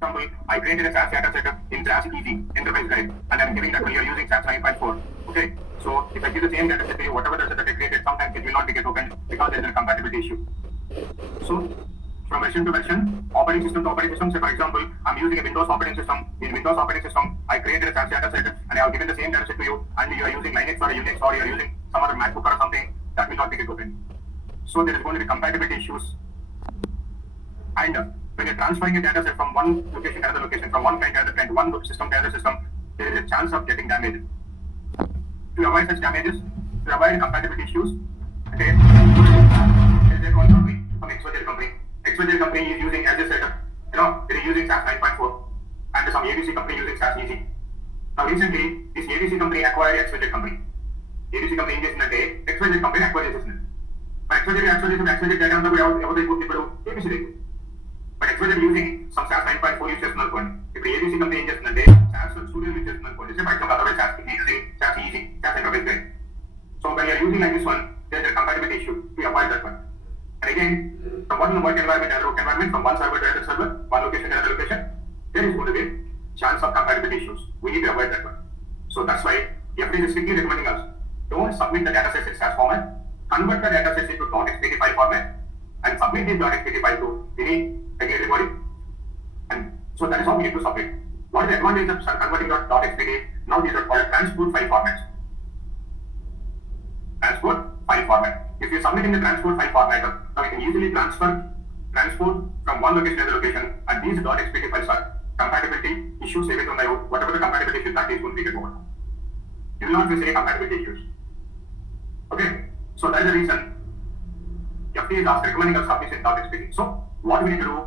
example, I created a SAS data set in SAS Easy Enterprise Guide, and I'm giving that when you're using SAS 9.4. Okay, so if I give the same data set to you, whatever data set I created, sometimes it will not get opened because there is a compatibility issue. So from version to version, operating system to operating system, say for example, I'm using a Windows operating system. In Windows operating system, I created a SAS data set and I have given the same data set to you, and you are using Linux or Unix or you are using some other MacBook or something, that will not get open. So there is going to be compatibility issues. And when you're transferring a data set from one location to another location, from one client to another client, one system to another system, there is a chance of getting damaged. To avoid such damages, to avoid compatibility issues, okay, there is one company, some XYZ company. XYZ company is using as a setup, it is using SAS 9.4, and some ABC company using SAS Easy. Now recently, this ABC company acquired XYZ company. ABC company in this day, XYZ company acquired this. But XYZ data on the way out, they put people ABC. But XYZ using some SAS 9.4 use just null code. If the ABC company just null day, SAS studio use just null code. Say for example, otherwise SAS Easy, SAS Enterprise Guide. So when you are using like this one, there is a compatibility issue to avoid that one. And again, from one work environment to another work environment, from one server to another server, one location to another location, there is going to be a chance of compatibility issues. We need to avoid that one. So that's why FD is strictly recommending us, don't submit the data sets in SAS format, convert the data sets into .xpt file format, and submit this .xpt file to any regulatory body. And so that is how we need to submit. What is the advantage of converting your .xpt? Now these are called transport file formats. Transport file format. If you submit in the transport file format, now you can easily transport from one location to another location, and these .xpt files are compatibility issues based on whatever the compatibility issue that is going to be over. You will not face any compatibility issues. Okay, so that is the reason FD is recommending us submit in .xpt. So what we need to do,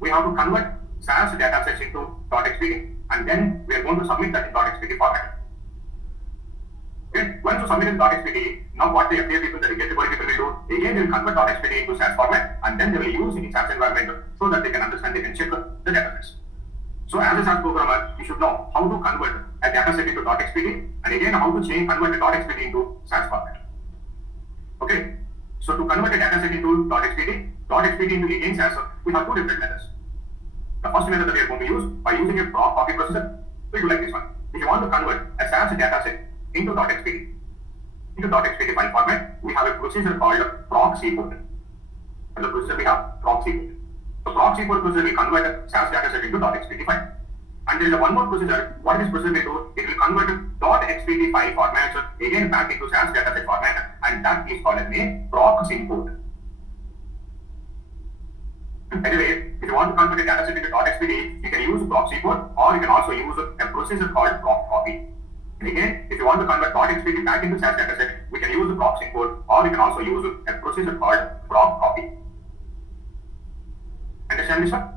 we have to convert SAS data sets into .xpt, and then we are going to submit that in .xpt format. Okay, once you submit in .xpt, now what the FD people, the regulatory body people will do, again they will convert .xpt into SAS format, and then they will use in SAS environment so that they can understand, they can check the data sets. So as a SAS programmer, you should know how to convert a data set into .xpt, and again how to convert the .xpt into SAS format. Okay, so to convert a data set into .xpt into again SAS, we have two different methods. The first method that we are going to use by using a proc copy processor, we do like this one. If you want to convert a SAS data set into .xpt file format, we have a procedure called proc code. And the procedure we have proc code. So proc code procedure will convert a SAS data set into .xpt file. And there is one more procedure. What this procedure will do? It will convert .xpt file format again back into SAS data set format, and that is called as a proc code. Anyway, if you want to convert a data set into .xpt, you can use proc code, or you can also use a procedure called proc copy. And again, if you want to convert .xpt back into SAS data set, we can use the proc code, or you can also use a procedure called proc copy. Understand this one?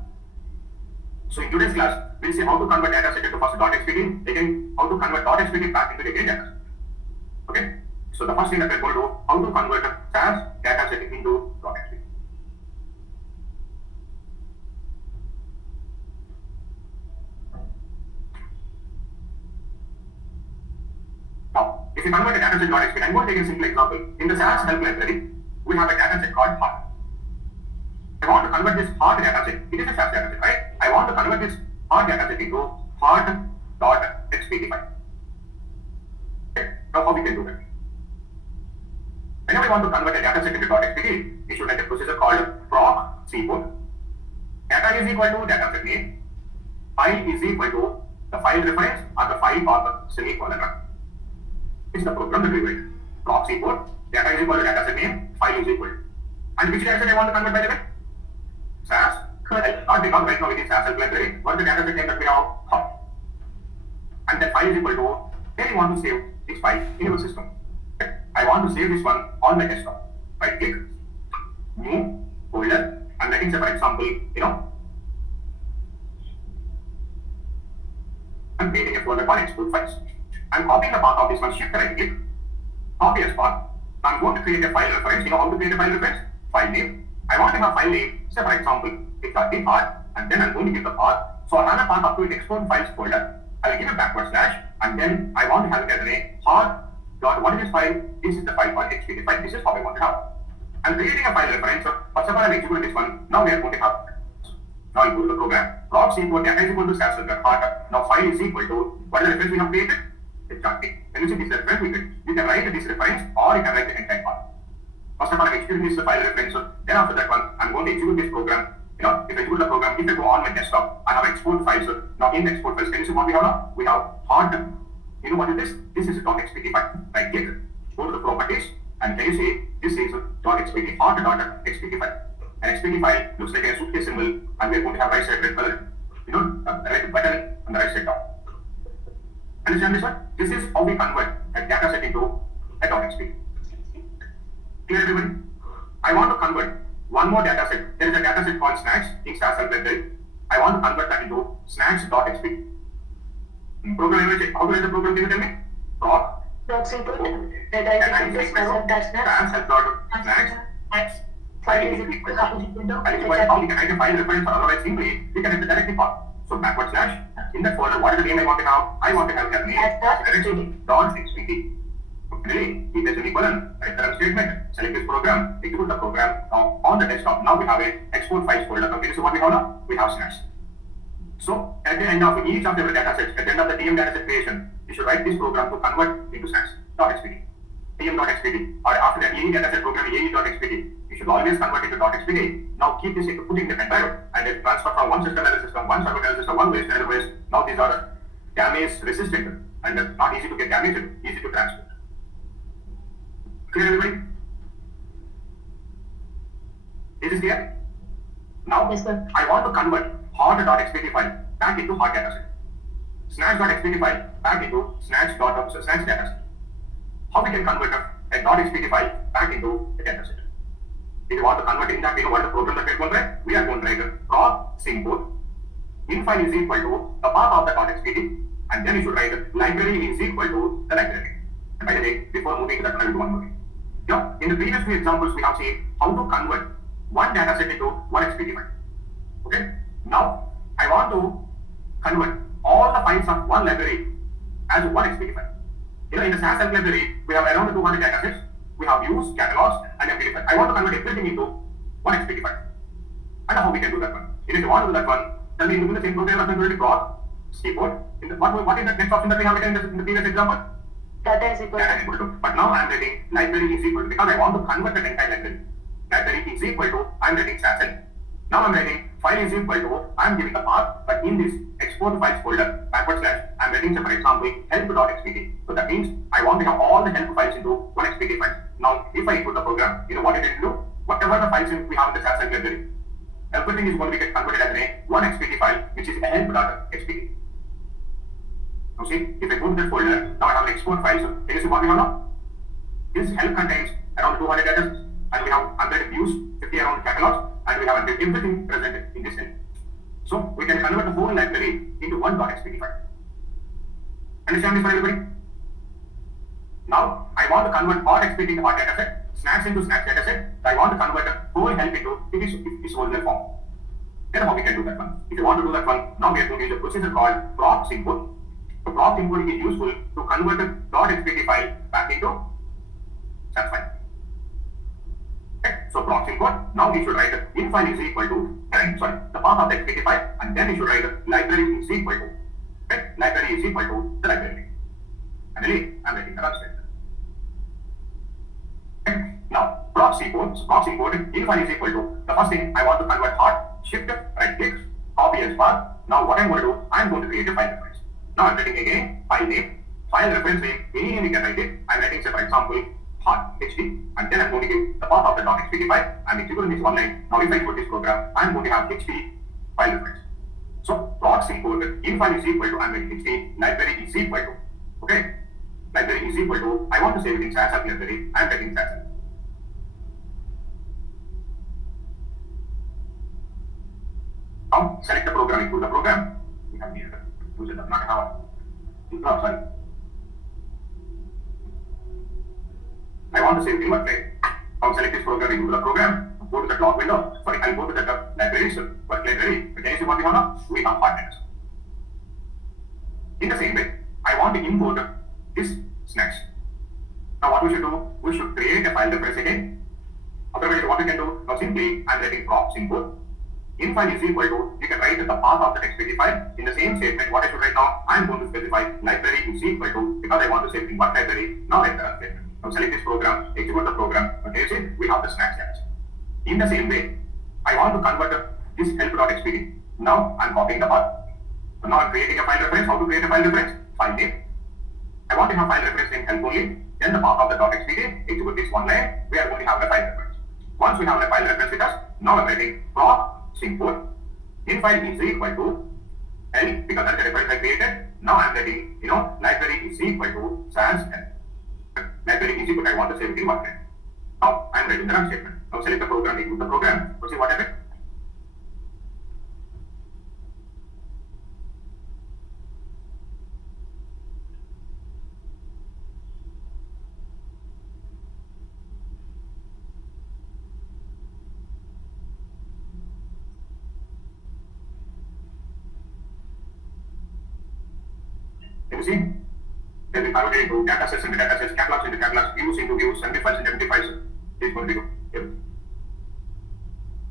So in today's class, we'll see how to convert data set into first .xpt, again how to convert .xpt back into the again data set. Okay? So the first thing that we're going to do, how to convert SAS data set into .xpt. Now, if you convert a data set .xpt, I'm going to take a simple example. In the SAS help library, we have a data set called heart. I want to convert this heart data set. It is a SAS data set, right? I want to convert this heart data set into heart.xpt file. Okay, now how we can do that? Whenever we want to convert a data set into .xpt, we should have a procedure called proc code. Data is equal to data set name. File is equal to the file reference or the file path semicolon. It's the program that we write. Proc code. Data is equal to data set name. File is equal to. And which data set I want to convert, by the way? SAS. Not because right now it is SAS library. What is the data set name that we have? And that file is equal to, where you want to save this file in your system. Okay. I want to save this one on my desktop. Right click, new folder, and let me say for example, I'm creating a folder called export files. I'm copying the path of this one, shift right click, copy as path. I'm going to create a file reference. You know how to create a file reference? File name. I want to have file name, say for example, it's a path, and then I'm going to give the path. So I have a path up to an export files folder. I will give a backward slash, and then I want to have it as a heart.what is this file? This is the file called xpt file. This is how I want to have. I'm creating a file reference. So first of all, I'm executing this one. Now we are going to have Now you go to the program. Procs import data is equal to stats filter part. Now file is equal to what is the reference we have created? It's chunking. When you see this reference, you can write this reference or you can write the entire part. First of all, I'm executing this file reference. Then after that one, I'm going to execute this program. If I execute the program, if I go on my desktop, I have export files. Now in the export files, can you see what we have now? We have hard. You know what is this? This is a .xpt file. Right click, go to the properties, and can you see this is .xpt, hard.xpt file. An XPT file looks like a suitcase symbol, and we're going to have right side red color, a red button on the right side down. Understand this one? This is how we convert a data set into a .xpt. Clear everybody? I want to convert one more data set. There is a data set called snacks in stats library. I want to convert that into snacks.xpt. Program image. How to write the program? Can you tell me? Proc. Procs input. Data is equal to snacks. File is equal to how we can write a file reference or otherwise simply we can hit the directly part. So backward slash in that folder, what is the name I want to have? I want to have that name .xpt. Really, if there's a semicolon, write the run statement, select this program, execute the program. Now on the desktop, now we have a export files folder. Okay, so what we have now? We have snacks. So at the end of each of the data sets, at the end of the TM data set creation, you should write this program to convert into snacks.xpt. TM.xpt, or after that any data set program AE.xpt. You should always convert into .xpt. Now keep this into putting the container and then transfer from one system to another system, one server to another system, one waste to another waste. Now these are damage resistant and not easy to get damaged, easy to transport. Clear everybody? Is this clear? Now yes, sir. I want to convert hard.xpt file back into hard data set. Snacks.xpt file back into snacks data set. How we can convert a .xpt file back into a data set? If you want to convert in that, we know what the program that we are going to write. We are going to write a proc import in file is equal to the path of the .xpt, and then you should write library is equal to the library. And by the way, before moving to that, I will do one more thing. In the previous two examples, we have seen how to convert one data set into one XPT file. Okay. Now I want to convert all the files of one library as one XPT file. In the SAS library, we have around 200 data sets. We have views, catalogs, and MPD file. I want to convert everything into one XPT file. And how we can do that one? If you want to do that one, then we do the same program as we brought keyboard. What is the next option that we have written in the previous example? Data is equal to. But now I am writing library is equal to, because I want to convert the entire library. Library is equal to, I am writing SAS. Now I am writing file is equal to, I am giving the path, but in this export files folder, backward slash, I am writing, for example, help.xpt. So that means I want to have all the help files into one XPT file. Now, if I input the program, you know what it will do? Whatever the files we have in the SAS library, everything is going to get converted as one XPT file, which is a help.xpt. Now see, if I go to that folder, now I have an export file. So can you see what we have now? This help contains around 200 data, and we have 100 views, 50 around catalogs, and we have everything presented in this help. So we can convert the whole library into one .xpt file. Understand this for everybody? Now I want to convert hard XPT into hard data set, snacks into snacks data set. I want to convert the whole help into its original form. Then how we can do that one? If you want to do that one, now we are going to use a procedure called proc input. So proc input is useful to convert the .xpt file back into SAS file. Okay. So proc input, now we should write in file is equal to, the path of the XPT file, and then we should write library is equal to, okay, library is equal to the library. And really, I am writing the run statement. Okay. Now, proc import in file is equal to, the first thing I want to convert hard, shift, right click, copy as path. Now what I am going to do, I am going to create a file reference. Now I am writing again, file name, file reference name, any name you can write it. I am writing, say for example, hard HD, and then I am going to give the path of the .xpt file. I am executing this one line. Now if I put this program, I am going to have HD file reference. So proc import in file is equal to, I am writing HD, library is equal to, okay, library is equal to, I want to save it in SAS library, I am writing SAS. Now select the program, include the program. We have here, use it, not have. No, sorry. I want to save in one place. Now select this program, include the program, go to the log window. Sorry, I'll go to the library, work library. Can you see what we have now? We have hard data. In the same way, I want to import this snacks. Now what we should do? We should create a file reference again. Otherwise, what we can do? Now simply, I'm writing proc import. In file is equal to, you can write the path of the XPT file. In the same statement, what I should write now, I am going to specify library is equal to, because I want to save in what library, now write the run statement. Now select this program, execute the program, okay, see, we have the snack status. In the same way, I want to convert this help.xpt. Now I'm copying the path. So now I'm creating a file reference. How to create a file reference? File name. I want to have file reference in help only. Then the path of the .xpt, execute this one line, we are going to have a file reference. Once we have a file reference with us, now I'm writing proc import in file is equal to L, because that's the reference I created. Now I'm writing, library is equal to sans L. Library is equal to, I want to save it in one line. Now I'm writing the run statement. Now select the program, execute the program. Let's see what happened. Can you see? Then we convert it into data sets into data sets, catalogs into catalogs, views into views, empty files into empty files. This is going to be good. Yep.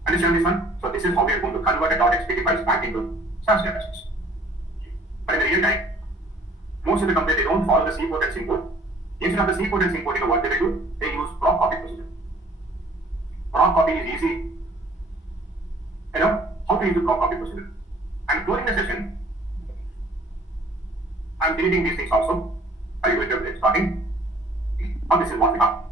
Understand this one? So this is how we are going to convert a .xpt files back into SAS data sets. But in the real time, most of the companies, they don't follow the C port and import. Instead of the C port and import, what they do? They use proc copy procedure. Proc copy is easy. How to use the proc copy procedure? I'm closing the session. I'm deleting these things also. Are you going to starting? Now this is what we have.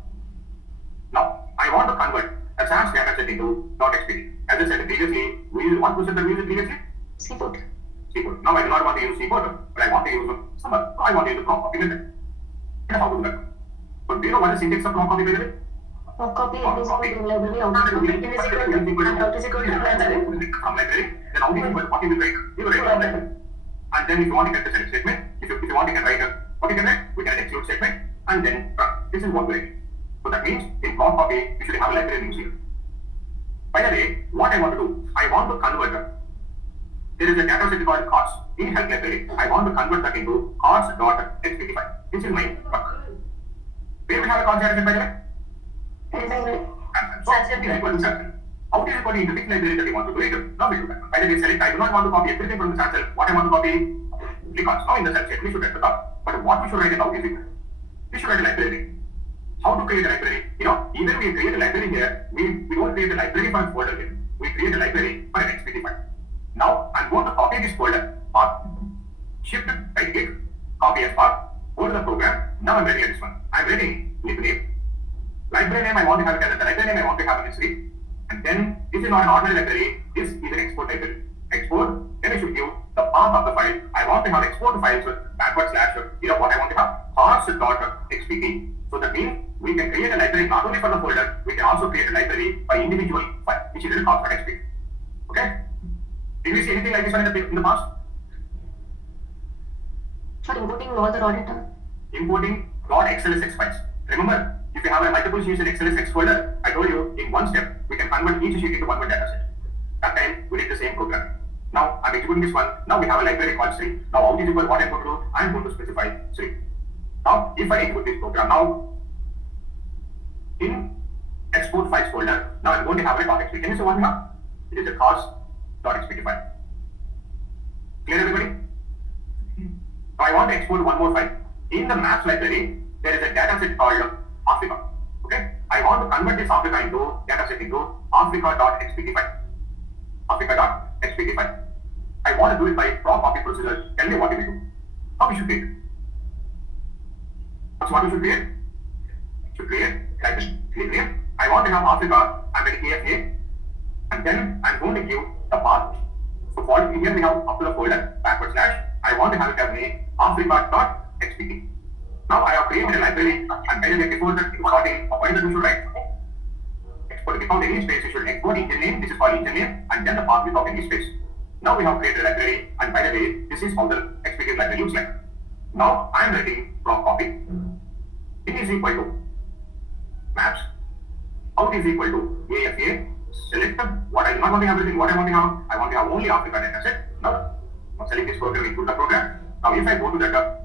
Now I want to convert a SAS data set into .xpt. As I said previously, we used what procedure we used previously? Seaport. Seaport. Now I do not want to use seaport, but I want to use some. I want to use the proc copy method. That's how to do that. But do you know what is syntax of proc copy method? Proc copy is equal to library output copy in is equal to and out is equal to library. From library, then out is equal to copy will write. You write from library. And then if you want to get the select statement, if you want, you can write what you can write, we can execute statement, and then run. This is what we write. So that means in proc copy, you should have a library news here. By the way, what I want to do, I want to convert. There is a data set called cards in help library. I want to convert that into cards.xpt file. This is my work. Where we have a cards data set, by the way? So, it is equal to sample. How do you copy into which library that you want to do it? Now we do that. By the way, select, I do not want to copy everything from the sample. What I want to copy, click on. Now in the cell set, we should write the top. But what we should write it out is equal. We should write a library. How to create a library? Even we create a library here, we don't create a library for a folder here. We create a library for an XPT file. Now I'm going to copy this folder, path, shift, right click, copy as path, go to the program. Now I'm writing this one. I'm writing lib name. Library name I want to have it as the library name I want to have in history. And then this is not an ordinary library, this is an export library. Export, then I should give the path of the file. I want to have export files with backward slash, what I want to have, parse.xpt. So that means we can create a library not only for the folder, we can also create a library for individual file, which is in parse.xpt. Okay? Did we see anything like this one in the past? For importing all the raw data. Importing .xlsx files. Remember, if you have a multiple sheets in XLSX folder, I told you in one step, we can convert each sheet into one data set. That time, we did the same program. Now, I'm executing this one. Now we have a library called string. Now, out is equal what I'm going to do? I'm going to specify string. Now, if I execute this program, now, in export files folder, now I'm going to have a .xpt. Can you see what we have? It is a cars.xpt file. Clear, everybody? Now, I want to export one more file. In the maps library, there is a data set called Africa. Okay? I want to convert this Africa into data set into Africa.xpt file. Africa.xpt file. I want to do it by proc copy procedure. Tell me what do we do? How we should create? What's what we should create? Should create library. Click here. I want to have Africa. I'm going to AFA. And then I'm going to give the path. So for here we have up to the folder backward slash. I want to have it as name Africa.xpt. Now I have created a library and by the way before that recording, what is the you should write? Export without any space, you should export engine name, this is called engine name, and then the path without any space. Now we have created a library, and by the way, this is how the XPT library looks like. Now I am writing from copy. It is equal to maps. Out is equal to AFA. Select what I do not want to have everything, what I want to have. I want to have only Africa data set. Now select this program, include the program. Now if I go to that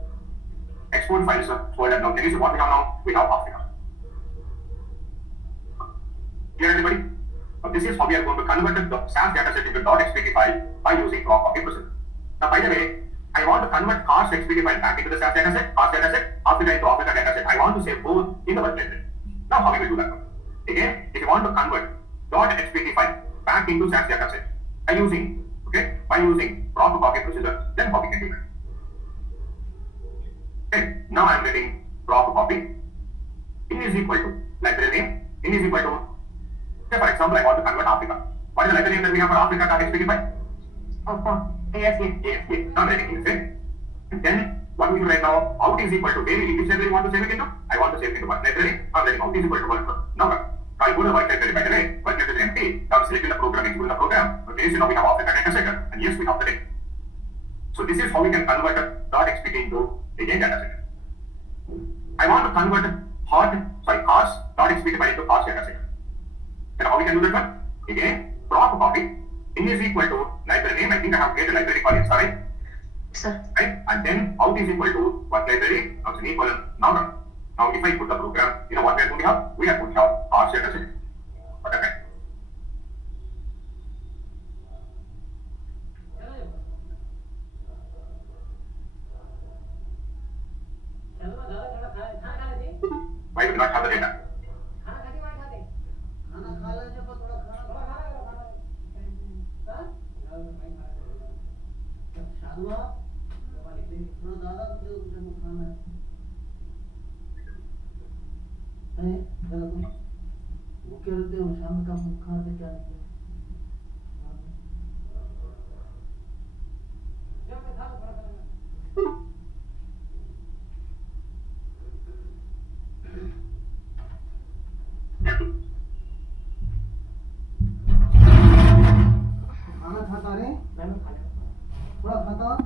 export files folder, now can you see what we have now? We have Africa. Clear, everybody? So this is how we are going to convert the SAS dataset into .xpt file by using raw copy procedure. Now, by the way, I want to convert cost XPT file back into the SAS dataset, cost dataset, Africa into Africa dataset. I want to save both in the work library. Now, how we will do that? Again, if you want to convert .xpt file back into SAS dataset by using proper copy procedure, then how we can do that? Okay, now I am getting proper copy. In is equal to library name. In is equal to, say for example, I want to convert Africa. What is the library name that we have for Africa.xpt file? ASA. Now I'm writing in this. And then what we do right now, out is equal to where which library you want to save it into? I want to save it into work library. I'm writing out is equal to work. Now I'll go to work library. By the way, work library is empty. Now I'm selecting the program, including the program. Okay, so now we have Africa dataset, and yes, we have the data. So this is how we can convert .xpt into again dataset. I want to convert cost.xpt file into cost dataset. Then how we can do that one? Again, proper copy. In is equal to library name. I think I have created a library called inside. Sir. Right? And then out is equal to what library? Now it's an equal now run. Now if I put the program, you know what we are going to have? We are going to have cost dataset. What am I? Why do we not have the data? भूखे रहते हो शाम का खाते क्या निकले खाना खाता रे थोड़ा खाता